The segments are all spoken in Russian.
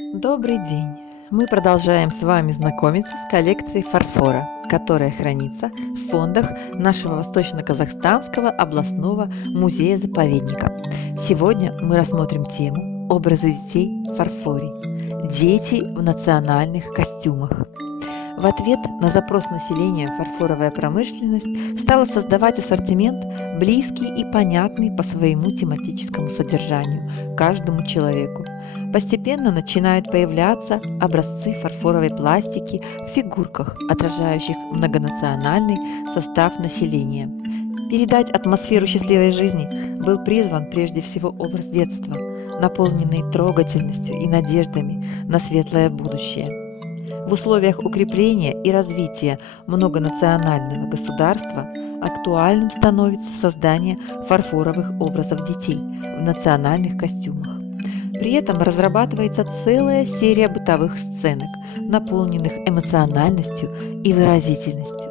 Добрый день! Мы продолжаем с вами знакомиться с коллекцией фарфора, которая хранится в фондах нашего Восточно-Казахстанского областного музея-заповедника. Сегодня мы рассмотрим тему «Образы детей в фарфоре. Дети в национальных костюмах». В ответ на запрос населения фарфоровая промышленность стала создавать ассортимент, близкий и понятный по своему тематическому содержанию каждому человеку. Постепенно начинают появляться образцы фарфоровой пластики в фигурках, отражающих многонациональный состав населения. Передать атмосферу счастливой жизни был призван прежде всего образ детства, наполненный трогательностью и надеждами на светлое будущее. В условиях укрепления и развития многонационального государства актуальным становится создание фарфоровых образов детей в национальных костюмах. При этом разрабатывается целая серия бытовых сценок, наполненных эмоциональностью и выразительностью.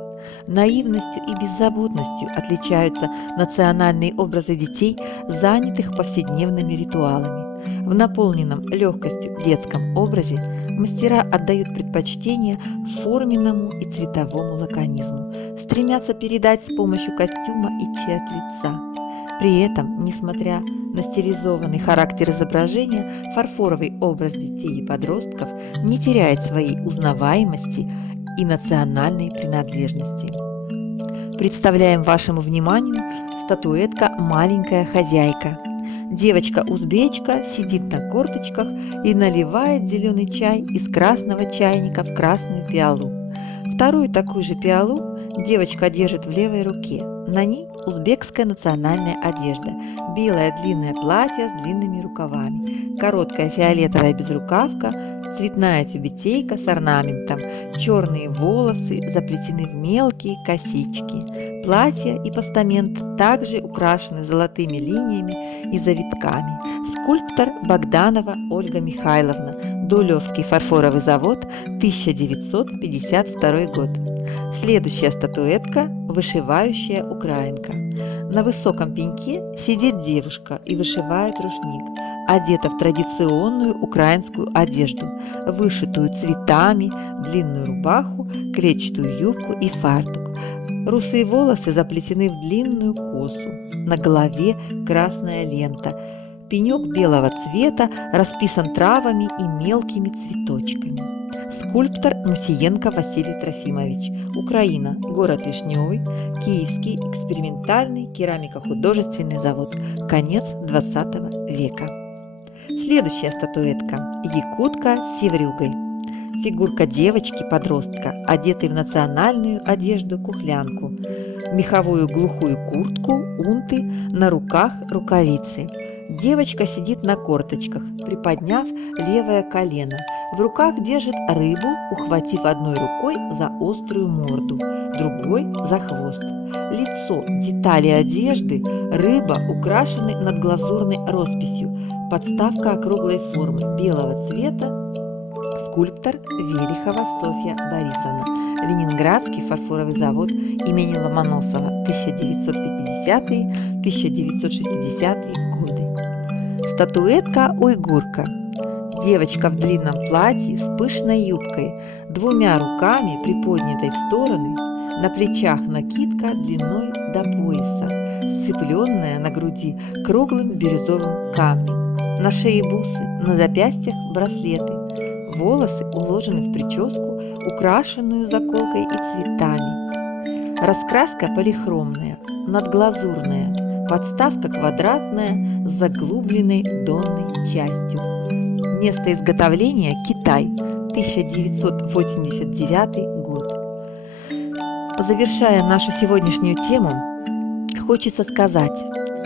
Наивностью и беззаботностью отличаются национальные образы детей, занятых повседневными ритуалами. В наполненном легкостью детском образе мастера отдают предпочтение форменному и цветовому лаконизму, стремятся передать с помощью костюма и черт лица. При этом, несмотря на стилизованный характер изображения, фарфоровый образ детей и подростков не теряет своей узнаваемости и национальной принадлежности. Представляем вашему вниманию статуэтка «Маленькая хозяйка». Девочка-узбечка сидит на корточках и наливает зеленый чай из красного чайника в красную пиалу. Вторую такую же пиалу девочка держит в левой руке. На ней узбекская национальная одежда, белое длинное платье с длинными рукавами, короткая фиолетовая безрукавка, цветная тюбетейка с орнаментом, черные волосы заплетены в мелкие косички. Платье и постамент также украшены золотыми линиями и завитками. Скульптор Богданова Ольга Михайловна, Дулевский фарфоровый завод, 1952 год. Следующая статуэтка – вышивающая украинка. На высоком пеньке сидит девушка и вышивает рушник, одета в традиционную украинскую одежду, вышитую цветами, длинную рубаху, клетчатую юбку и фартук. Русые волосы заплетены в длинную косу, на голове красная лента. Пенек белого цвета расписан травами и мелкими цветочками. Скульптор Мусиенко Василий Трофимович, Украина, город Вишневый, Киевский экспериментальный керамико-художественный завод, конец 20 века. Следующая статуэтка – якутка с севрюгой. Фигурка девочки-подростка, одетой в национальную одежду-кухлянку, меховую глухую куртку, унты, на руках рукавицы. Девочка сидит на корточках, приподняв левое колено. В руках держит рыбу, ухватив одной рукой за острую морду, другой за хвост. Лицо, детали одежды, рыба украшены надглазурной росписью. Подставка округлой формы, белого цвета. Скульптор Велихова Софья Борисовна. Ленинградский фарфоровый завод имени Ломоносова, 1950-1960 годы. Статуэтка «Уйгурка». Девочка в длинном платье с пышной юбкой, двумя руками приподнятой в стороны, на плечах накидка длиной до пояса, сцепленная на груди круглым бирюзовым камнем. На шее бусы, на запястьях браслеты. Волосы уложены в прическу, украшенную заколкой и цветами. Раскраска полихромная, надглазурная, подставка квадратная с заглубленной донной частью. Место изготовления – Китай, 1989 год. Завершая нашу сегодняшнюю тему, хочется сказать,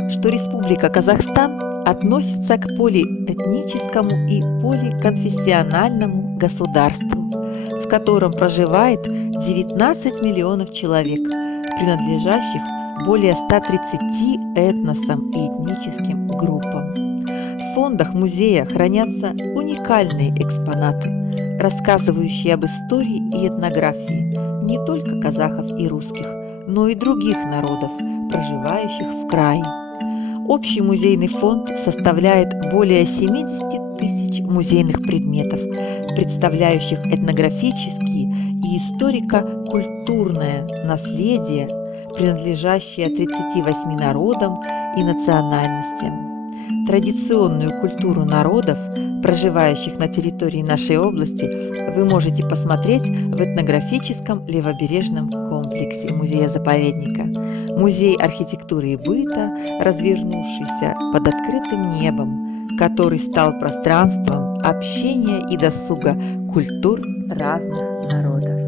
что Республика Казахстан относится к полиэтническому и поликонфессиональному государству, в котором проживает 19 миллионов человек, принадлежащих более 130 этносам и этническим группам. В фондах музея хранятся уникальные экспонаты, рассказывающие об истории и этнографии не только казахов и русских, но и других народов, проживающих в крае. Общий музейный фонд составляет более 70 тысяч музейных предметов, представляющих этнографические и историко-культурное наследие, принадлежащее 38 народам и национальностям. Традиционную культуру народов, проживающих на территории нашей области, вы можете посмотреть в этнографическом левобережном комплексе музея-заповедника. Музей архитектуры и быта, развернувшийся под открытым небом, который стал пространством общения и досуга культур разных народов.